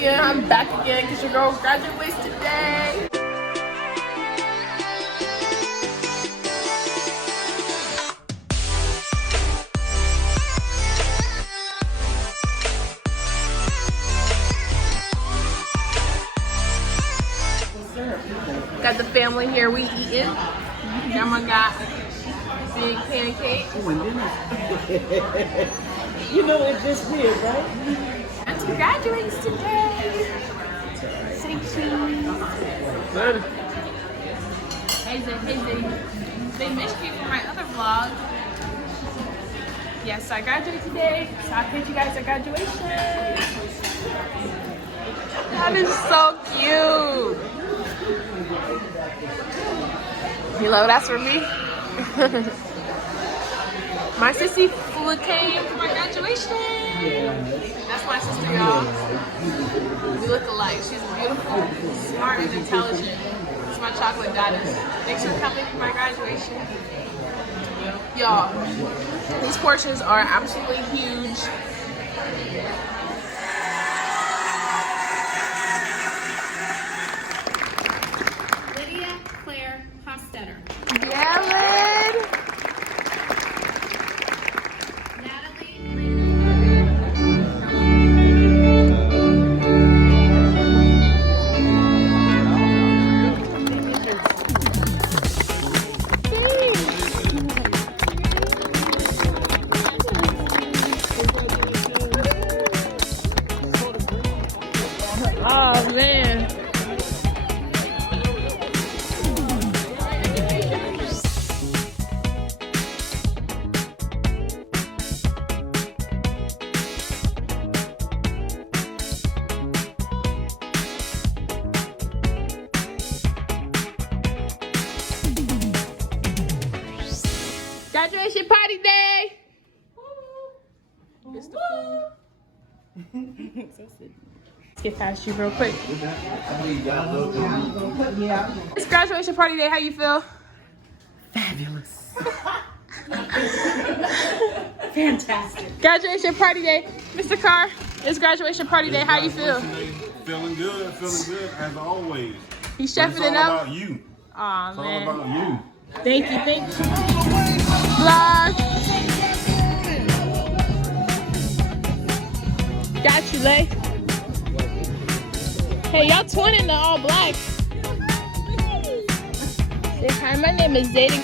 Tenia. I'm back again because your girl graduates today. Got the family here, we eating. Grandma got big pancake. You know, it just did, right? And she graduates today. Say cheese. Good. Hey Zay. They missed me from my other vlog. Yes, I graduated today. So I'll catch you guys at graduation. That is so cute. You love that's for me? My sissy came for my graduation. That's my sister, y'all. We look alike. She's beautiful, smart, and intelligent. She's my chocolate goddess. Thanks for coming for my graduation. Y'all, these portions are absolutely huge. Yeah, man. Oh, man. Graduation party day! It's the food. Let's get past you real quick. It's graduation party day. How you feel? Fabulous. Fantastic. Graduation party day. Mr. Carr, it's graduation party day. How you feel? Feeling good as always. He's chefing it up. It's all about you. Aw, It's man. all about you. Thank you. Vlog. Got you, Lay. Hey, y'all twinning the all black. Say hi, my name is Zayden.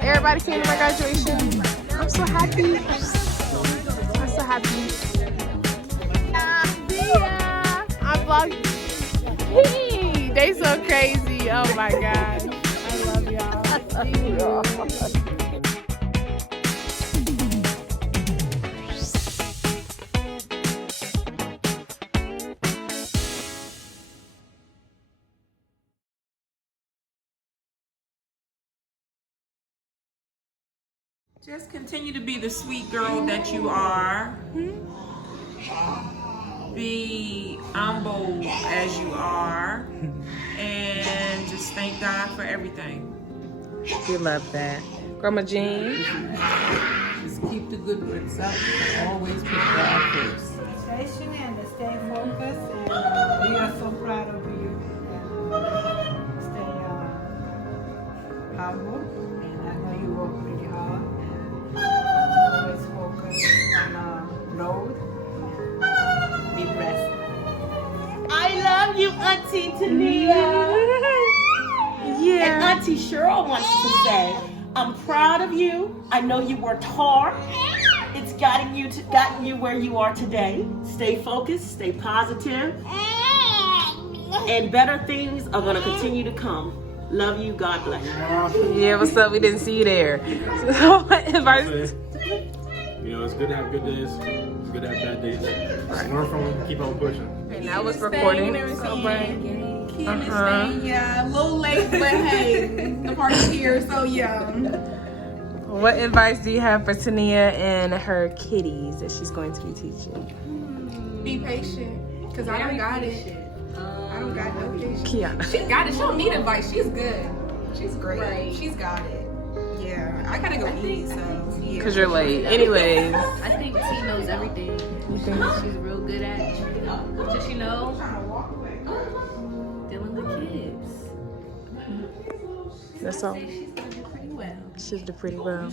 Everybody came to my graduation. I'm so happy. I'm so happy. Yeah, I vlog. Hey, they so crazy. Oh my god. I love y'all. I love y'all. Just continue to be the sweet girl that you are. Be humble as you are. And just thank God for everything. We love that. Grandma Jean. Just keep the good works up and always put God first. Stay Shenanda, stay focused, and we are so proud of you. And stay humble, and I know you work really hard. Auntie Tenia. Yeah. And Auntie Cheryl wants to say, I'm proud of you. I know you worked hard. It's gotten you where you are today. Stay focused, stay positive, and better things are going to continue to come. Love you. God bless you. Yeah, what's up? We didn't see you there. So, what advice? You know, it's good to have good days. It's good to have bad days. Just learn from them. Keep on pushing. And that was recording. Yeah, a little late, but hey, the party's here, so yeah. What advice do you have for Tenia and her kitties that she's going to be teaching? Be patient, because I don't got it. I don't got no patience. Kiana. She got it. She don't need advice. She's good. She's great. Right. She's got it. Yeah, I gotta go eat, so yeah. Because you're late. Anyways. I think T knows everything. She's real good at it. Just, you know, dealing with kids. That's all. She's gonna do pretty well. She'll do pretty well.